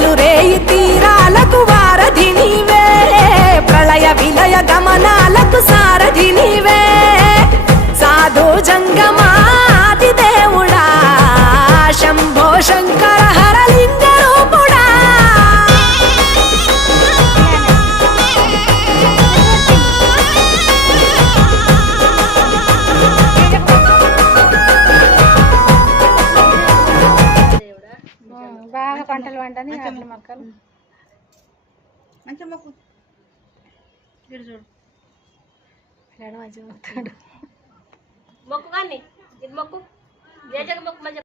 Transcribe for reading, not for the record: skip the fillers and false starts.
పగలు రేయి తీరాలకు వారధి నీవే, ప్రళయ విలయ గమనాలకు సారథి నీవే, సాధు జంగమాది దేవుడా శంభో శంకర హరలింగ రూపుడా. బాగా పంటలు పంటని అట్ల మొక్కలు మంచి మొక్కు చూడు మంచిగా మొక్కుతాడు. మొక్కు కానీ ఇది మొక్కు, జయ జగ మొక్కు మంచి